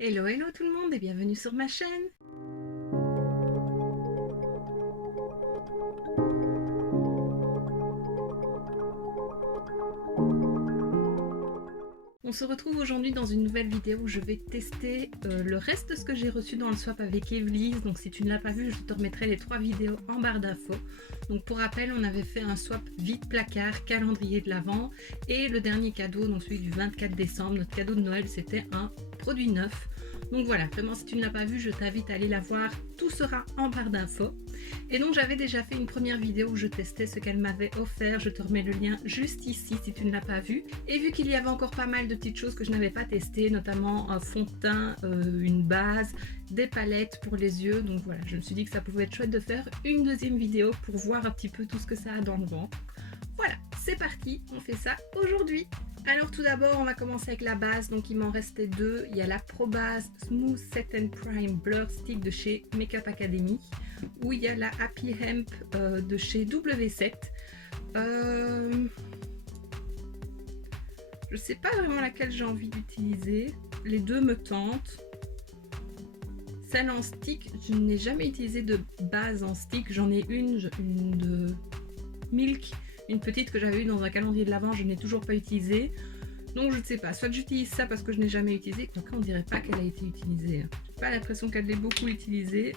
Hello hello tout le monde et bienvenue sur ma chaîne. On se retrouve aujourd'hui dans une nouvelle vidéo où je vais tester le reste de ce que j'ai reçu dans le swap avec Evely's. Donc si tu ne l'as pas vu, je te remettrai les 3 vidéos en barre d'infos. Donc pour rappel, on avait fait un swap vide placard, calendrier de l'Avent et le dernier cadeau, donc celui du 24 décembre, notre cadeau de Noël, c'était un produit neuf. Donc voilà, vraiment si tu ne l'as pas vu, je t'invite à aller la voir, tout sera en barre d'infos. Et donc j'avais déjà fait une première vidéo où je testais ce qu'elle m'avait offert, je te remets le lien juste ici si tu ne l'as pas vu. Et vu qu'il y avait encore pas mal de petites choses que je n'avais pas testées, notamment un fond de teint, une base, des palettes pour les yeux, donc voilà, je me suis dit que ça pouvait être chouette de faire une deuxième vidéo pour voir un petit peu tout ce que ça a dans le ventre. Voilà, c'est parti, on fait ça aujourd'hui. Alors tout d'abord, on va commencer avec la base, donc il m'en restait deux. Il y a la Pro Base Smooth Set and Prime Blur Stick de chez Makeup Academy, ou il y a la Happy Hemp de chez W7. Je sais pas vraiment laquelle j'ai envie d'utiliser, les deux me tentent. Celle en stick, je n'ai jamais utilisé de base en stick, j'en ai une de Milk, une petite que j'avais eue dans un calendrier de l'Avent, je n'ai toujours pas utilisée. Donc je ne sais pas, soit j'utilise ça parce que je n'ai jamais utilisé, donc on dirait pas qu'elle a été utilisée. J'ai pas l'impression qu'elle l'ait beaucoup utilisée.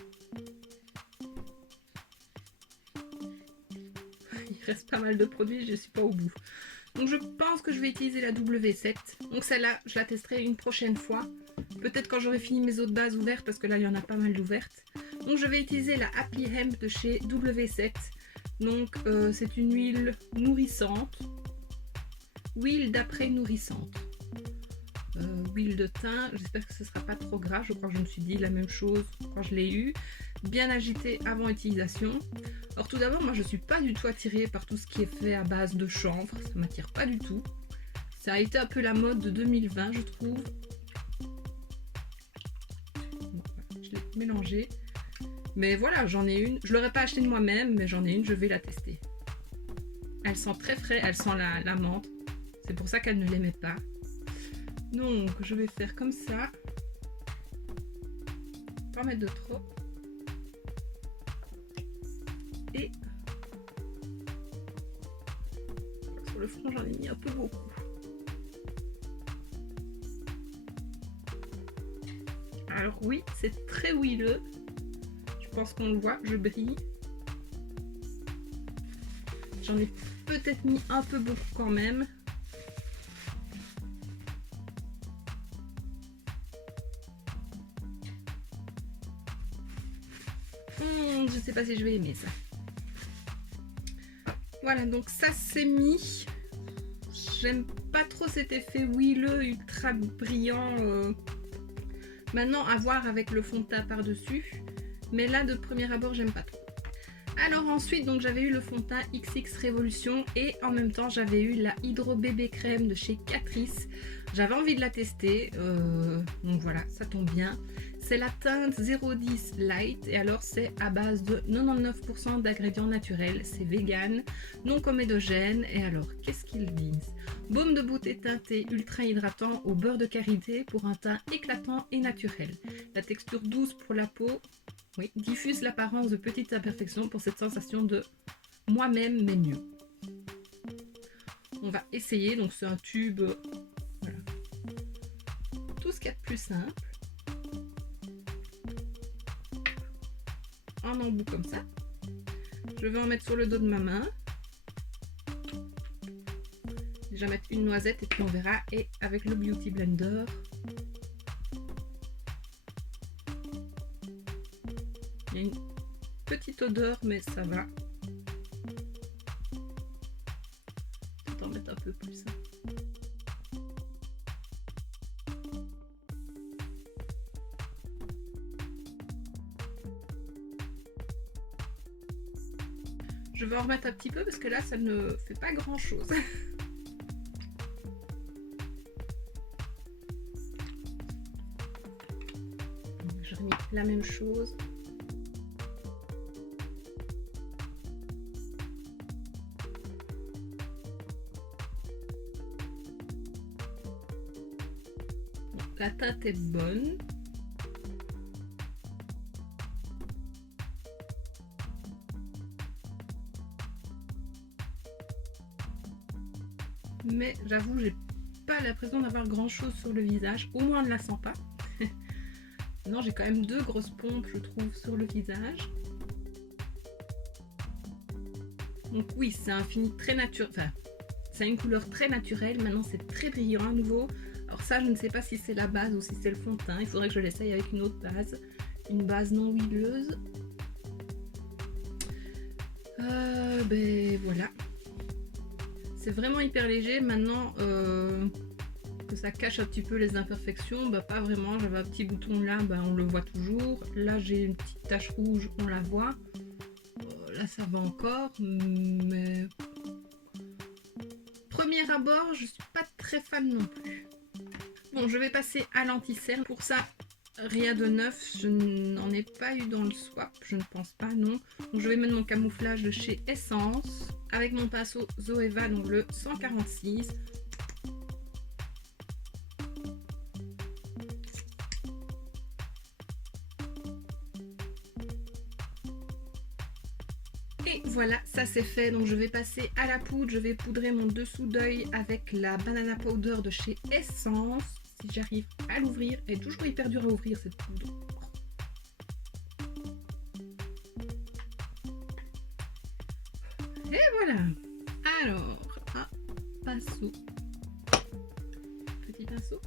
Il reste pas mal de produits, je ne suis pas au bout. Donc je pense que je vais utiliser la W7. Donc celle-là, je la testerai une prochaine fois. Peut-être quand j'aurai fini mes autres bases ouvertes, parce que là il y en a pas mal d'ouvertes. Donc je vais utiliser la Happy Hemp de chez W7. Donc c'est une huile nourrissante, huile d'après nourrissante, huile de thym. J'espère que ce ne sera pas trop gras, je crois que je me suis dit la même chose quand je l'ai eu. Bien agité avant utilisation. Alors tout d'abord, moi je ne suis pas du tout attirée par tout ce qui est fait à base de chanvre, ça ne m'attire pas du tout. Ça a été un peu la mode de 2020 je trouve. Je l'ai mélangé. Mais voilà, j'en ai une. Je ne l'aurais pas acheté de moi-même, mais j'en ai une, je vais la tester. Elle sent très frais, elle sent la menthe. C'est pour ça qu'elle ne l'aimait pas. Donc, je vais faire comme ça. Pas mettre de trop. Et sur le front, j'en ai mis un peu beaucoup. Alors oui, c'est très huileux. Je pense qu'on le voit, je brille. J'en ai peut-être mis un peu beaucoup quand même. Je sais pas si je vais aimer ça. Voilà, donc ça c'est mis. J'aime pas trop cet effet huileux ultra brillant. Maintenant à voir avec le fond de teint par dessus. Mais là de premier abord j'aime pas trop. Alors ensuite donc j'avais eu le fond de teint XX Révolution et en même temps j'avais eu la Hydro Bébé Crème de chez Catrice. J'avais envie de la tester, donc voilà, ça tombe bien. C'est la teinte 010 Light et alors c'est à base de 99% d'ingrédients naturels, c'est vegan, non comédogène. Et alors qu'est-ce qu'ils disent? Baume de beauté teinté ultra hydratant au beurre de karité pour un teint éclatant et naturel. La texture douce pour la peau. Oui, diffuse l'apparence de petites imperfections pour cette sensation de moi-même mais mieux. On va essayer, donc c'est un tube, voilà. Tout ce qu'il y a de plus simple. Un embout comme ça. Je vais en mettre sur le dos de ma main. Déjà mettre une noisette et puis on verra. Et avec le Beauty Blender. Il y a une petite odeur, mais ça va. Je vais en mettre un peu plus. Je vais en remettre un petit peu parce que là, ça ne fait pas grand chose. Je remets la même chose. la teinte est bonne. Mais j'avoue, j'ai pas l'impression d'avoir grand chose sur le visage, au moins on ne la sent pas. Non, j'ai quand même deux grosses pompes, je trouve, sur le visage. Donc oui, c'est un fini très naturel, enfin, c'est une couleur très naturelle. Maintenant, c'est très brillant à nouveau. Alors ça, je ne sais pas si c'est la base ou si c'est le fond de teint. Il faudrait que je l'essaye avec une autre base, une base non huileuse. Ben voilà. C'est vraiment hyper léger. Maintenant que ça cache un petit peu les imperfections, bah pas vraiment. J'avais un petit bouton là, bah on le voit toujours. Là j'ai une petite tache rouge, on la voit. Là ça va encore, mais premier abord, je suis pas très fan non plus. Bon, je vais passer à l'anti-cerne. Pour ça, rien de neuf, je n'en ai pas eu dans le swap, je ne pense pas, non. Donc je vais mettre mon camouflage de chez Essence avec mon pinceau Zoeva, donc le 146. Et voilà, ça c'est fait. Donc je vais passer à la poudre. Je vais poudrer mon dessous d'œil avec la banana powder de chez Essence. Si j'arrive à l'ouvrir, elle est toujours hyper dure à ouvrir cette poudre. Et voilà. Alors, un pinceau. Petit pinceau.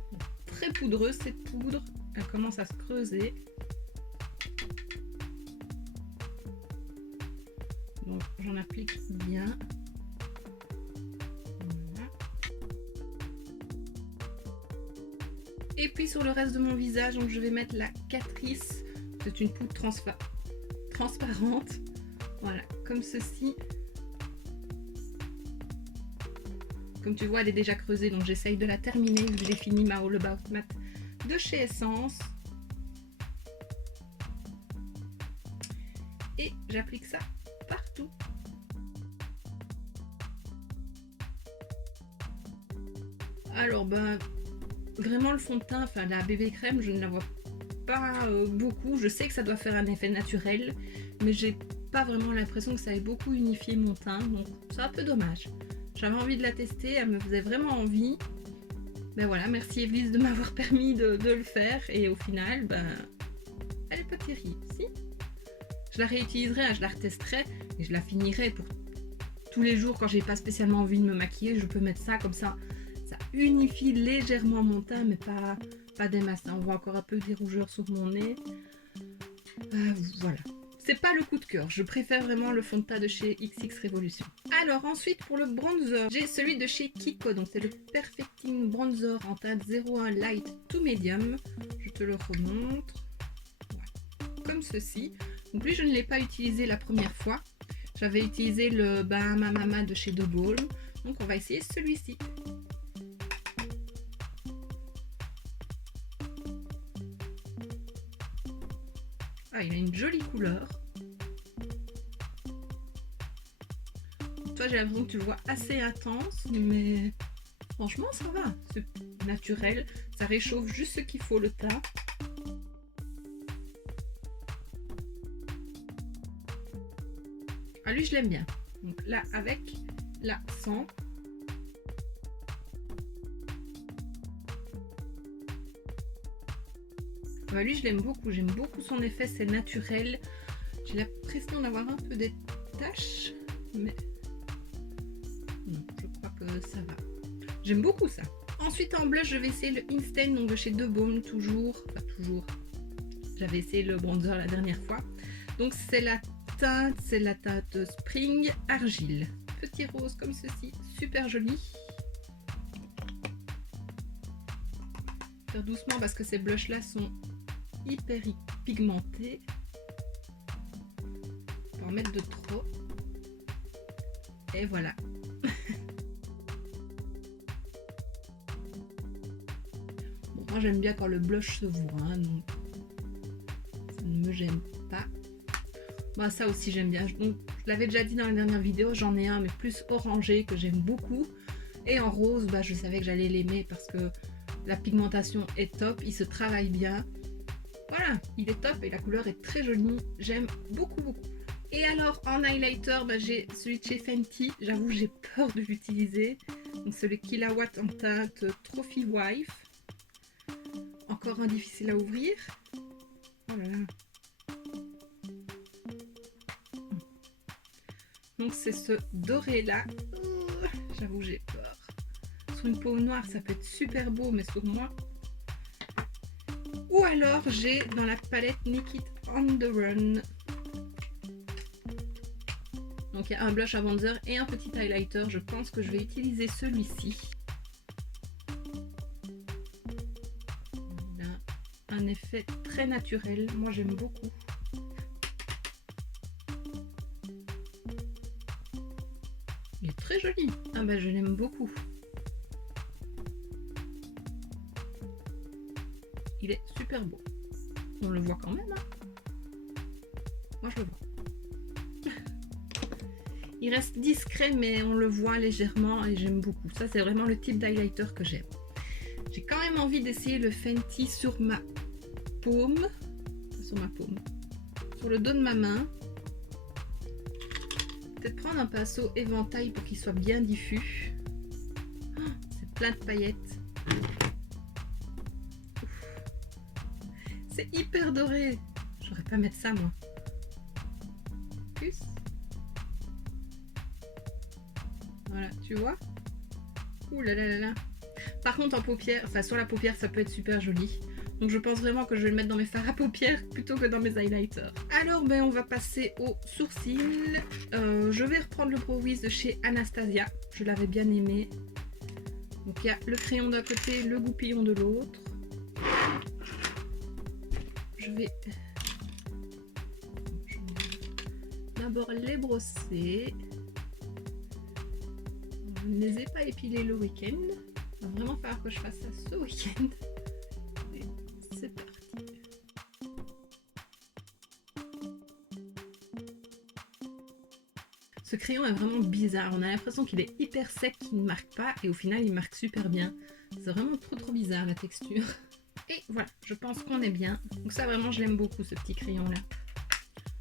Très poudreux cette poudre. Elle commence à se creuser. Donc j'en applique bien. Voilà. Et puis sur le reste de mon visage, donc je vais mettre la Catrice. C'est une poudre transparente. Voilà, comme ceci. Comme tu vois, elle est déjà creusée, donc j'essaye de la terminer. J'ai fini ma All About Matte de chez Essence. Et j'applique ça partout. Alors, ben, vraiment le fond de teint, enfin la bébé crème, je ne la vois pas beaucoup. Je sais que ça doit faire un effet naturel, mais j'ai pas vraiment l'impression que ça ait beaucoup unifié mon teint, donc c'est un peu dommage. J'avais envie de la tester, elle me faisait vraiment envie. Ben voilà, merci Evelyse de m'avoir permis de le faire, et au final, ben, elle est pas terrible, si. Je la réutiliserai, je la retesterai, et je la finirai pour tous les jours quand j'ai pas spécialement envie de me maquiller. Je peux mettre ça comme ça. Ça unifie légèrement mon teint, mais pas des masses. On voit encore un peu des rougeurs sur mon nez. Voilà. C'est pas le coup de cœur. Je préfère vraiment le fond de teint de chez XX Revolution. Alors ensuite, pour le bronzer, j'ai celui de chez Kiko. Donc c'est le Perfecting Bronzer en teinte 01 Light to Medium. Je te le remontre. Voilà. Comme ceci. Donc lui, je ne l'ai pas utilisé la première fois. J'avais utilisé le Bahama Mama de chez De Gaulle. Donc on va essayer celui-ci. Ah, il a une jolie couleur. Toi, j'ai l'impression que tu le vois assez intense, mais franchement, ça va. C'est naturel. Ça réchauffe juste ce qu'il faut, le teint. Ah, lui, je l'aime bien. Donc là, avec, là, sans. Ah, lui, je l'aime beaucoup. J'aime beaucoup son effet. C'est naturel. J'ai l'impression d'avoir un peu des taches, mais non, je crois que ça va. J'aime beaucoup ça. Ensuite, en blush, je vais essayer le Instain, donc de chez De Baume, toujours. Enfin, toujours. J'avais essayé le bronzer la dernière fois. Donc, c'est la teinte Spring Argile. Petit rose comme ceci, super joli. Faire doucement parce que ces blushs là sont hyper pigmentés. On peut en mettre de trop. Et voilà. Bon, moi j'aime bien quand le blush se voit, hein, donc ça ne me gêne pas. Moi ça aussi j'aime bien. Donc, je l'avais déjà dit dans la dernière vidéo, j'en ai un mais plus orangé que j'aime beaucoup. Et en rose, bah, je savais que j'allais l'aimer parce que La pigmentation est top, il se travaille bien. Voilà, il est top et la couleur est très jolie. J'aime beaucoup, beaucoup. Et alors, en highlighter, bah, j'ai celui de chez Fenty. J'avoue, j'ai peur de l'utiliser. Donc, c'est le Killawatt en teinte Trophy Wife. Encore un difficile à ouvrir. Oh là là. Donc, c'est ce doré là. J'avoue, j'ai peur. Sur une peau noire, ça peut être super beau, mais sur moi. Ou alors, j'ai dans la palette Naked on the Run. Donc il y a un blush à bronzer et un petit highlighter. Je pense que je vais utiliser celui-ci. Il a un effet très naturel. Moi j'aime beaucoup. Il est très joli. Ah bah je l'aime beaucoup. Il est super beau. On le voit quand même. Hein. Moi je le vois. Il reste discret mais on le voit légèrement et j'aime beaucoup. Ça c'est vraiment le type d'highlighter que j'aime. J'ai quand même envie d'essayer le Fenty sur ma paume. Sur le dos de ma main. Peut-être prendre un pinceau éventail pour qu'il soit bien diffus. Oh, c'est plein de paillettes. C'est hyper doré. J'aurais pas mettre ça moi. Plus. Voilà, tu vois. Ouh là là là là. Par contre en paupière, enfin sur la paupière ça peut être super joli. Donc je pense vraiment que je vais le mettre dans mes fards à paupières plutôt que dans mes highlighters. Alors ben on va passer aux sourcils. Je vais reprendre le Brow Wiz de chez Anastasia. Je l'avais bien aimé. Donc il y a le crayon d'un côté, le goupillon de l'autre. Je vais d'abord les brosser. Je ne les ai pas épilés le week-end. Il va vraiment falloir que je fasse ça ce week-end. C'est parti. Ce crayon est vraiment bizarre. On a l'impression qu'il est hyper sec, qu'il ne marque pas. Et au final, il marque super bien. C'est vraiment trop bizarre la texture. Et voilà, je pense qu'on est bien. Donc ça, vraiment, je l'aime beaucoup, ce petit crayon-là.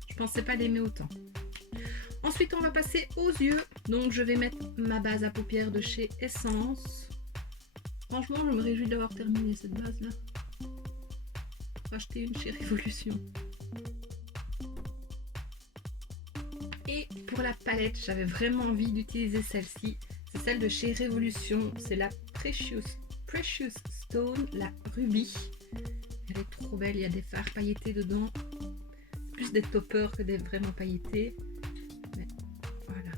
Je pensais pas l'aimer autant. Ensuite, on va passer aux yeux. Donc, je vais mettre ma base à paupières de chez Essence. Franchement, je me réjouis d'avoir terminé cette base-là. Pour acheter une chez Révolution. Et pour la palette, j'avais vraiment envie d'utiliser celle-ci. C'est celle de chez Révolution. C'est la Precious Stone, la Ruby. Elle est trop belle. Il y a des fards pailletés dedans. Plus des toppers que des vraiment pailletés. Voilà.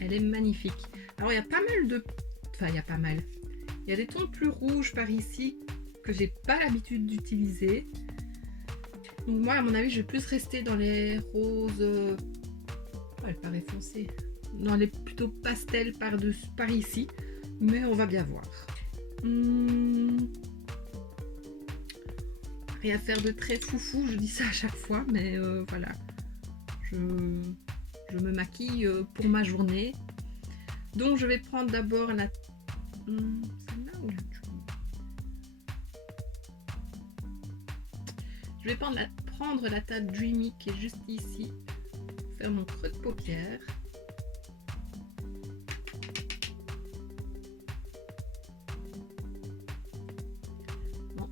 Elle est magnifique. Alors il y a pas mal de... Enfin il y a pas mal. Il y a des tons plus rouges par ici que j'ai pas l'habitude d'utiliser. Donc moi à mon avis je vais plus rester dans les roses... Oh, elle paraît foncée. Dans les plutôt pastels par ici. Mais on va bien voir. Rien à faire de très foufou, je dis ça à chaque fois. Mais voilà. Je me maquille pour ma journée. Donc je vais prendre d'abord la... celle-là ou la... Je vais prendre la teinte Dreamy qui est juste ici. Pour faire mon creux de paupière. Bon,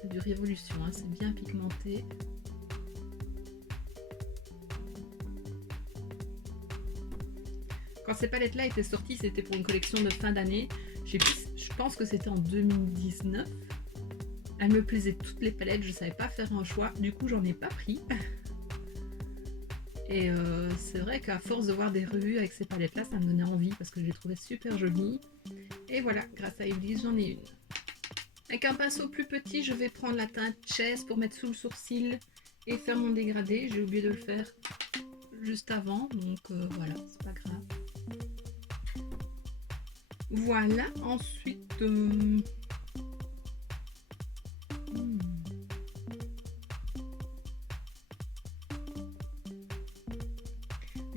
c'est du Révolution, hein, c'est bien pigmenté. Quand ces palettes là étaient sorties, c'était pour une collection de fin d'année. Je pense que c'était en 2019. Elles me plaisaient toutes les palettes, je savais pas faire un choix. Du coup, j'en ai pas pris. Et c'est vrai qu'à force de voir des revues avec ces palettes là, ça me donnait envie parce que je les trouvais super jolies. Et voilà, grâce à Evely's, j'en ai une. Avec un pinceau plus petit, je vais prendre la teinte Chess pour mettre sous le sourcil et faire mon dégradé. J'ai oublié de le faire juste avant, donc voilà, c'est pas grave. Voilà, ensuite...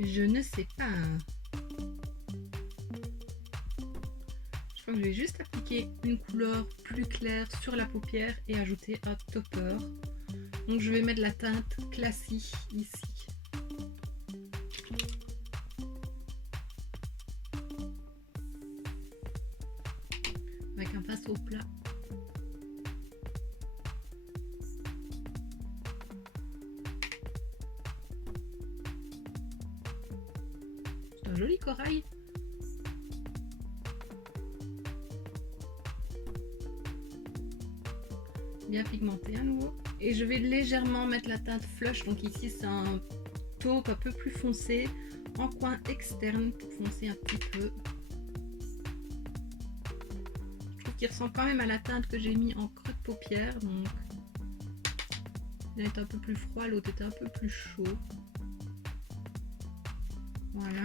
Je ne sais pas. Je crois que je vais juste appliquer une couleur plus claire sur la paupière et ajouter un topper. Donc je vais mettre la teinte classique ici. Avec un pinceau plat. C'est un joli corail. Bien pigmenté à nouveau. Et je vais légèrement mettre la teinte flush. Donc ici c'est un taupe un peu plus foncé en coin externe pour foncer un petit peu. Je trouve qu'il ressemble quand même à la teinte que j'ai mis en creux de paupière. Donc il est un peu plus froid, l'autre était un peu plus chaud. Voilà.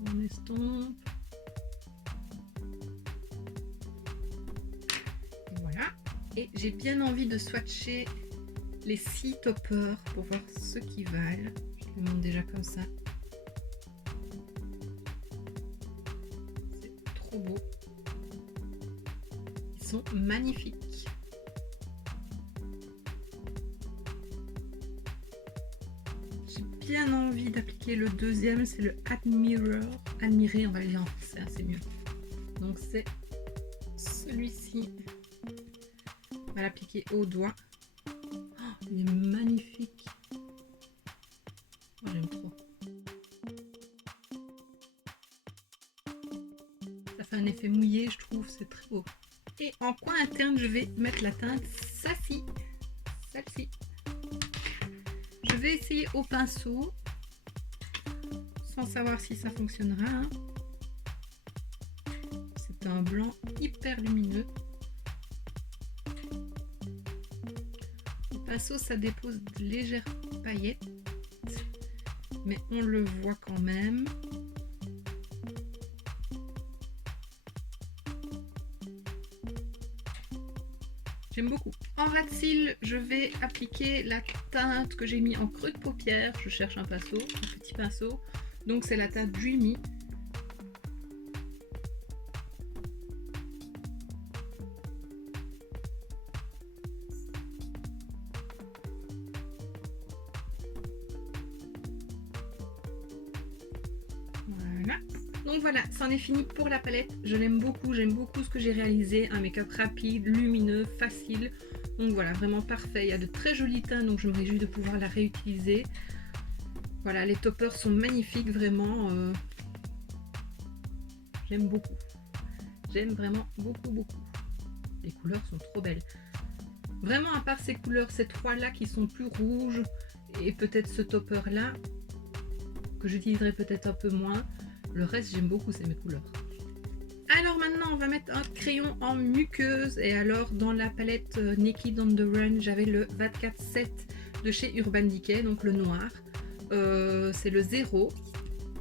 On estompe. Et j'ai bien envie de swatcher les 6 toppers pour voir ce qu'ils valent. Je les montre déjà comme ça. C'est trop beau. Ils sont magnifiques. J'ai bien envie d'appliquer le deuxième, c'est le Admirer. Admirer, on va le dire en français, c'est mieux. Donc c'est celui-ci. On va l'appliquer au doigt. Oh, il est magnifique. Oh, j'aime trop. Ça fait un effet mouillé, je trouve, c'est très beau. Et en coin interne, je vais mettre la teinte Sassy. Celle-ci. Je vais essayer au pinceau, sans savoir si ça fonctionnera. Hein. C'est un blanc hyper lumineux. Pinceau, ça dépose de légères paillettes, mais on le voit quand même. J'aime beaucoup. En ras de cils, je vais appliquer la teinte que j'ai mis en creux de paupière. Je cherche un pinceau, un petit pinceau. Donc c'est la teinte Dreamy. Voilà. Donc voilà, c'en est fini pour la palette. Je l'aime beaucoup, j'aime beaucoup ce que j'ai réalisé. Un make-up rapide, lumineux, facile. Donc voilà, vraiment parfait. Il y a de très jolis teints, donc je me réjouis de pouvoir la réutiliser. Voilà, les toppers sont magnifiques, vraiment. J'aime beaucoup. J'aime vraiment beaucoup, beaucoup. Les couleurs sont trop belles. Vraiment, à part ces couleurs, ces trois-là qui sont plus rouges, et peut-être ce topper-là, que j'utiliserai peut-être un peu moins. Le reste, j'aime beaucoup, c'est mes couleurs. Alors maintenant, on va mettre un crayon en muqueuse. Et alors, dans la palette Naked on the Run, j'avais le 24-7 de chez Urban Decay, donc le noir. C'est le 0.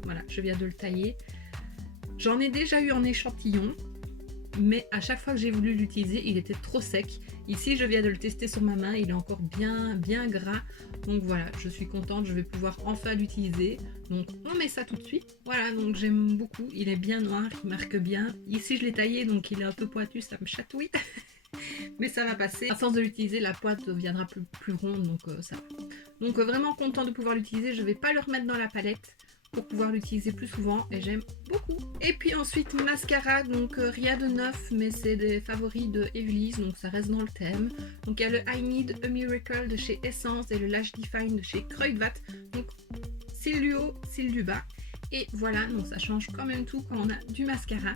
Voilà, je viens de le tailler. J'en ai déjà eu en échantillon, mais à chaque fois que j'ai voulu l'utiliser, il était trop sec. Ici, je viens de le tester sur ma main, il est encore bien gras. Donc voilà, je suis contente, je vais pouvoir enfin l'utiliser. Donc on met ça tout de suite. Voilà, donc j'aime beaucoup, il est bien noir, il marque bien. Ici, je l'ai taillé, donc il est un peu pointu, ça me chatouille. Mais ça va passer. À force de l'utiliser, la pointe deviendra plus ronde, donc ça va. Donc vraiment content de pouvoir l'utiliser. Je ne vais pas le remettre dans la palette pour pouvoir l'utiliser plus souvent et j'aime beaucoup. Et puis ensuite mascara, donc rien de neuf, mais c'est des favoris de Everlys, donc ça reste dans le thème. Donc il y a le I Need a Miracle de chez Essence et le Lash Define de chez Kruidvat. Donc cils du haut, cils du bas. Et voilà, donc ça change quand même tout quand on a du mascara.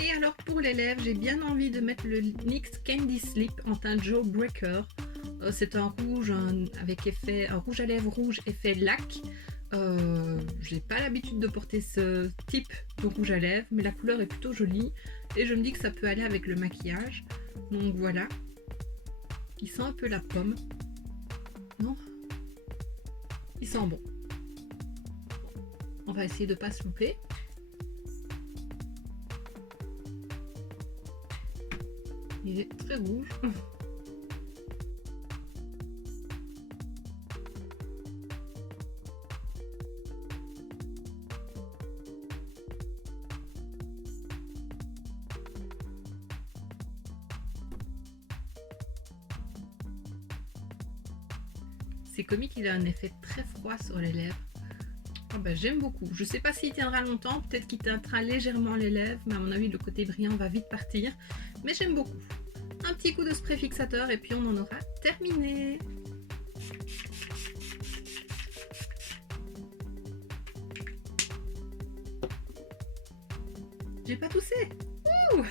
Et alors pour les lèvres, j'ai bien envie de mettre le NYX Candy Slip en teinte Jawbreaker. C'est un rouge avec effet, un rouge à lèvres rouge effet lac. J'ai pas l'habitude de porter ce type de rouge à lèvres, mais la couleur est plutôt jolie et je me dis que ça peut aller avec le maquillage. Donc voilà, il sent un peu la pomme, non? Il sent bon. On va essayer de pas se louper. Il est très rouge. c'est comique, il a un effet très froid sur les lèvres. Oh bah, j'aime beaucoup. Je sais pas s'il tiendra longtemps, peut-être qu'il teintera légèrement les lèvres, mais à mon avis le côté brillant va vite partir. Mais j'aime beaucoup. Un petit coup de spray fixateur et puis on en aura terminé. J'ai pas toussé. Ouh.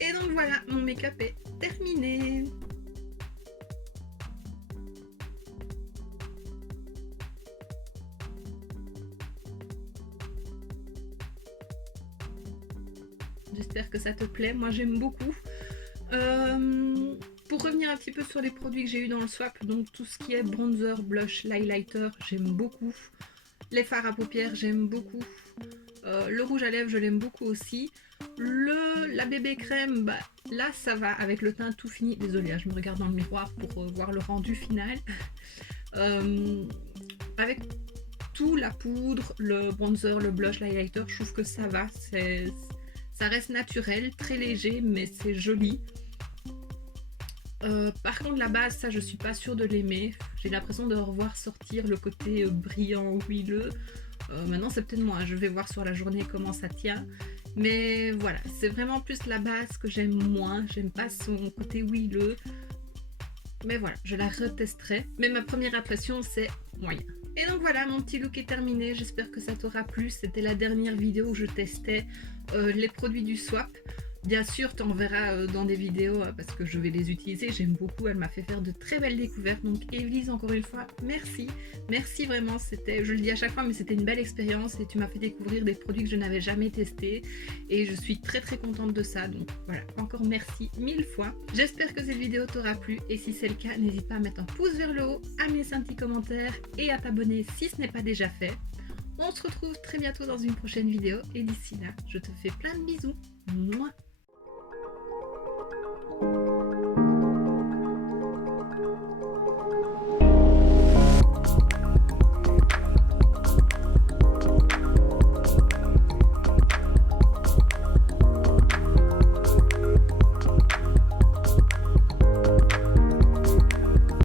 Et donc voilà, mon make-up est terminé. J'espère que ça te plaît, moi j'aime beaucoup. Pour revenir un petit peu sur les produits que j'ai eu dans le swap, donc tout ce qui est bronzer, blush, highlighter, j'aime beaucoup. Les fards à paupières, j'aime beaucoup. Le rouge à lèvres, je l'aime beaucoup aussi. La bébé crème, bah, là ça va avec le teint tout fini. Désolée, je me regarde dans le miroir pour voir le rendu final. Avec tout, la poudre, le bronzer, le blush, l'highlighter, je trouve que ça va. Ça reste naturel, très léger, mais c'est joli. Par contre, la base, ça, je suis pas sûre de l'aimer. J'ai l'impression de revoir sortir le côté brillant, huileux. Maintenant, c'est peut-être moi. Je vais voir sur la journée comment ça tient. Mais voilà, c'est vraiment plus la base que j'aime moins. J'aime pas son côté huileux. Mais voilà, je la retesterai. Mais ma première impression, c'est moyen. Et donc voilà, mon petit look est terminé. J'espère que ça t'aura plu. C'était la dernière vidéo où je testais les produits du swap. Bien sûr, tu en verras dans des vidéos parce que je vais les utiliser. J'aime beaucoup, elle m'a fait faire de très belles découvertes. Donc Evelise, encore une fois, merci. Merci vraiment, je le dis à chaque fois, mais c'était une belle expérience et tu m'as fait découvrir des produits que je n'avais jamais testés. Et je suis très très contente de ça. Donc voilà, encore merci 1000 fois. J'espère que cette vidéo t'aura plu et si c'est le cas, n'hésite pas à mettre un pouce vers le haut, à me laisser un petit commentaire et à t'abonner si ce n'est pas déjà fait. On se retrouve très bientôt dans une prochaine vidéo et d'ici là, je te fais plein de bisous. Mouah.